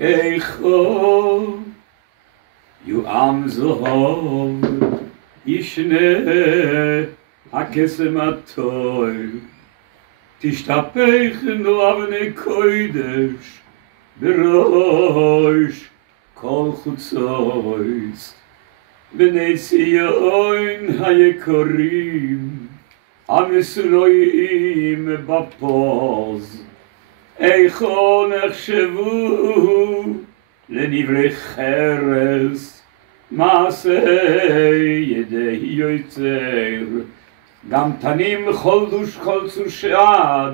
איכו יועם זוהר ישנה הקסם הטוב תשתפך אבני קודש בראש כל חוצות בני ציון היקרים המסורים בפוז איכו נחשבו לנברי חרס מעשה ידי יוצר גם תנים כל דוש כל צושד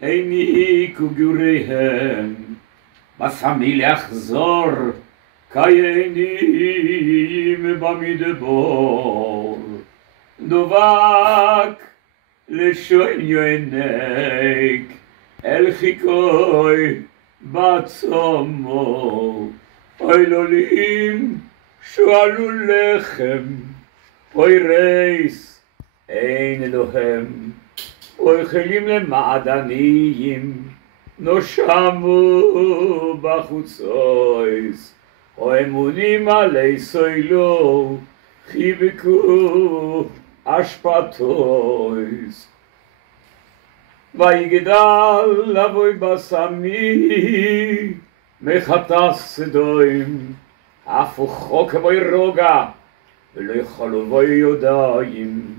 העניקו גוריהם בסמי לחזור קיינים במדבור דובק לשון יונק אל חיקוי בצומו אוי לולים שואלו לחם אוי רייס אין אלוהם אוי חלים למעדניים נושמו בחוצויס או אמונים עלי סוילו חיבקו אשפטויס ויגדל לבוי בסמי מחטס סדוים הפוכו כבוי רוגע ולא יכולו בוי יודעים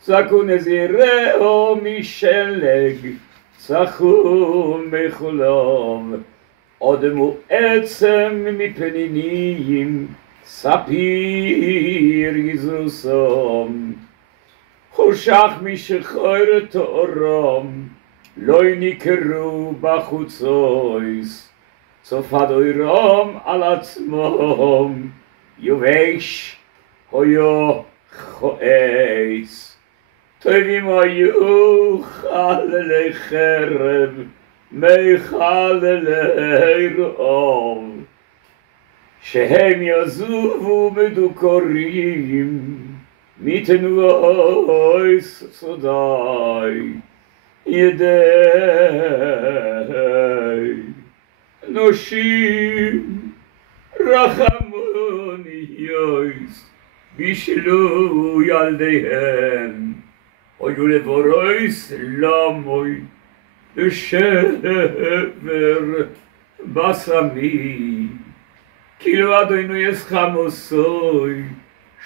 צחקו נזירהו משלג צחו מחולום אודמו עצם מפנינים ספיר יזרוסום חושך משחור תאורם לא ניכרו בחוצויס צופד אוירם על עצמם יובש הויו חואיס טובים היו חללי חרב מחללי רעום שהם יזובו בדוקרים מתנועס סודי ידי נושים רחמוני יויס בישלו ילדיהם היו לבורויס למוי לשבר בסמי כאילו אדונו יסחמוסוי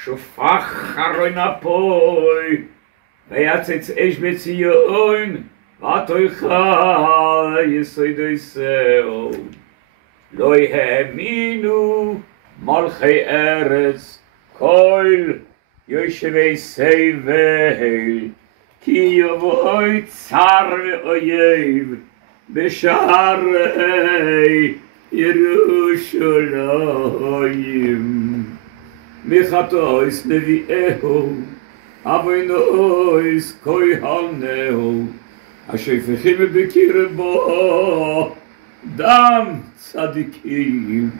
שופך חרון אפוי ויצץ אש בציון ותויכל יסודי סאו לא האמינו מלכי ארץ כל יושבי סבל כי יבואי צר ואויב בשערי ירושלים מחטאויס נביאהו אבוינויס כהנהו השפכים בקרבו דם צדיקים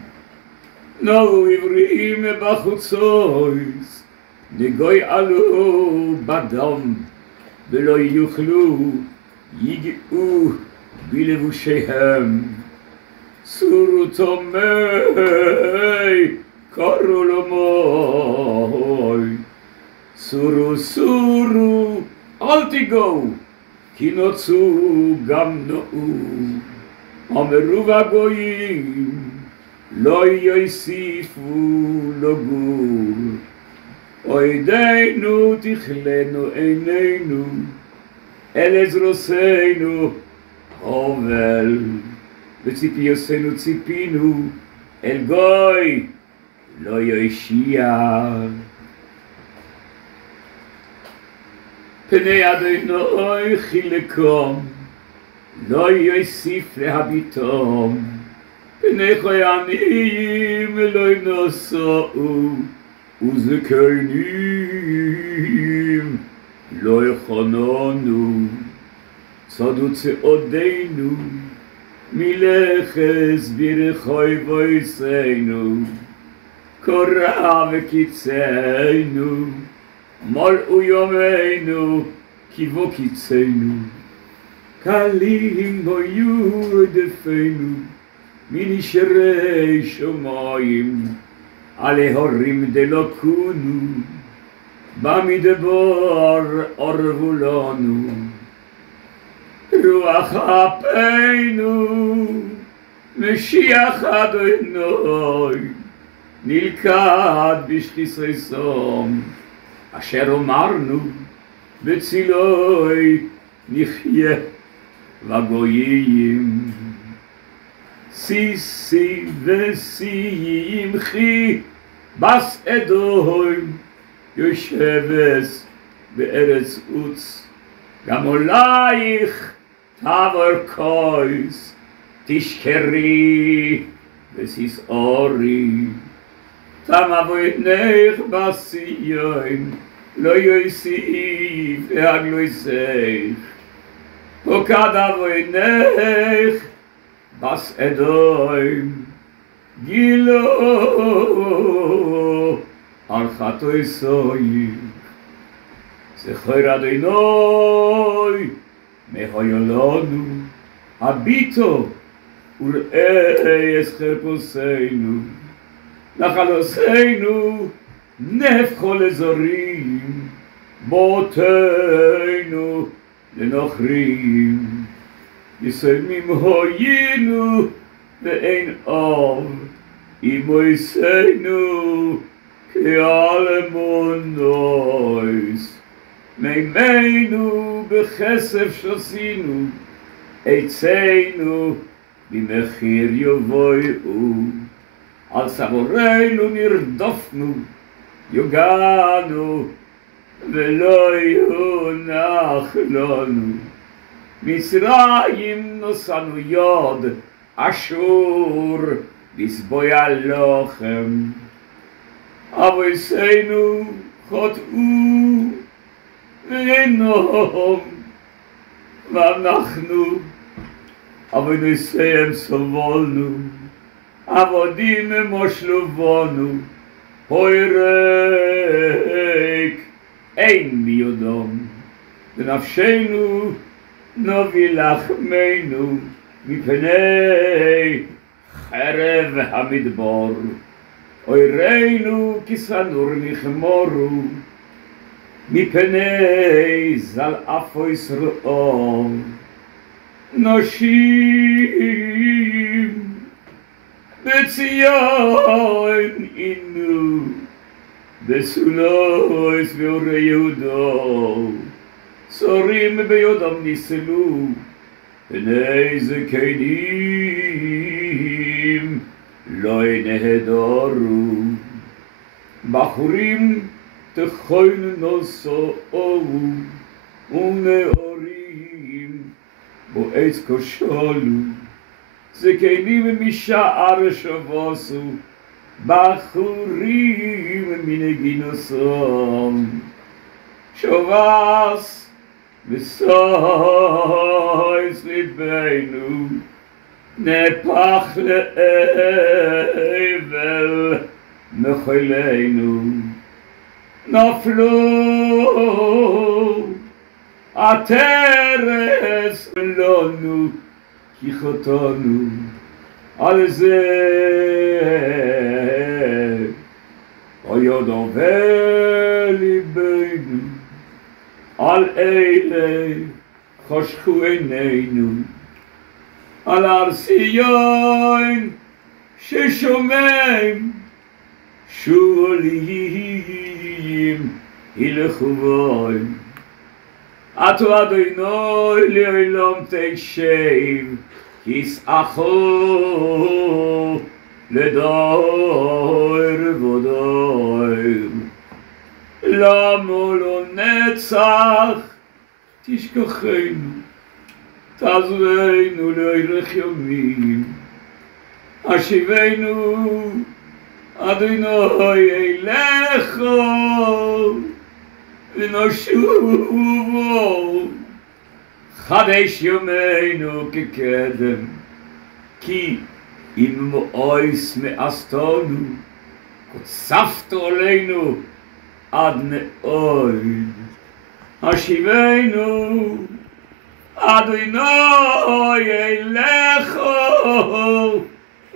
נאו עבריים בחוצויס נגוי עלו בדם ולא יוכלו יגעו בלבושיהם סורו תומי קראו לו מוי סורו סורו אל תיגעו כי נוצו גם נאו אמרו בגויים לא יוסיפו לו גור אוידינו תכלנו עינינו אל עזרוסנו הובל בציפיוסנו ציפינו אל גוי לא יושיע פני אדוני חילקום לא יוסיף להביטום פני חיינים לא ינשאו וזקנים לא יחננו צדו צעודנו מלכס ברכוי בויסנו קורא וקיצנו מלאו יומנו כי בו קיצנו קלים בו יודפנו מנשרי שמיים, עליהורים דלוקונו, במדבר אורבו לנו. רוח אפינו, משיח אדוני, נלכד בשכיסי סום, אשר אמרנו, בצילוי נחיה וגויים. סיסי וסיימחי בס אדוים, יושבס בארץ עוץ, גם עולייך תעבור קויס, תשכרי וסיסעורי. תמבוינך בסיום, לא יוסיף והגלויסך. פוקד אבוינך בס אדוים, גילו על חטאויסייך. זכור אדוני מהויה לנו, הביטו וראה את חרפותינו. נחלותינו נהפכו לזרים, באותינו לנוכרים. יסיימים היינו ואין אב, עמנו כאלמונוס. מימינו בכסף שעשינו, עצנו במחיר יבואו. על סבורנו נרדפנו, יוגענו ולא יונח לנו. מצרים נושאנו יד, אשור לסבויה לכם. אבותינו חטאו ואינם, ואנחנו אבותיהם סבלנו. עבדים מושלו בנו, פוירק אין מיודם. בנפשנו נביא לחמנו, מפני חרב המדבר. אוירינו כסנור נחמורו, מפני זל אפו ישרעו. נשים בציון אינו, בסולוס ואורי יהודו, שרים ביודם ניסלו, בני זקנים לא נהדרו. בחורים תכון נוסעו, ונאורים בועץ כושלו. זקנים משער שבוסו, בחורים מנגינוסם. שובס וסויס ליבנו, נפח לאבל מחילנו. נפלו התרס לנו, כי חטאנו. על זה וידבר ליבנו, על אלה חשכו עינינו. על הר ציון ששומעים, שולים הילכו בהם. עתו אדוני לעולם תשב, כסאכו לדור ודור. למה לא נצח תשכחנו, תעזרנו לאורך ימים. השיבנו אדוני אליך ונשובו. חדש ימינו כקדם, כי אם מאויס מאסתנו, קוצפת עלינו עד מאויד. השיבנו אדוני אליך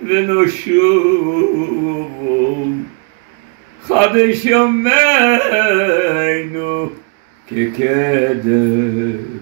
ונשוב חדש ימינו כקדם.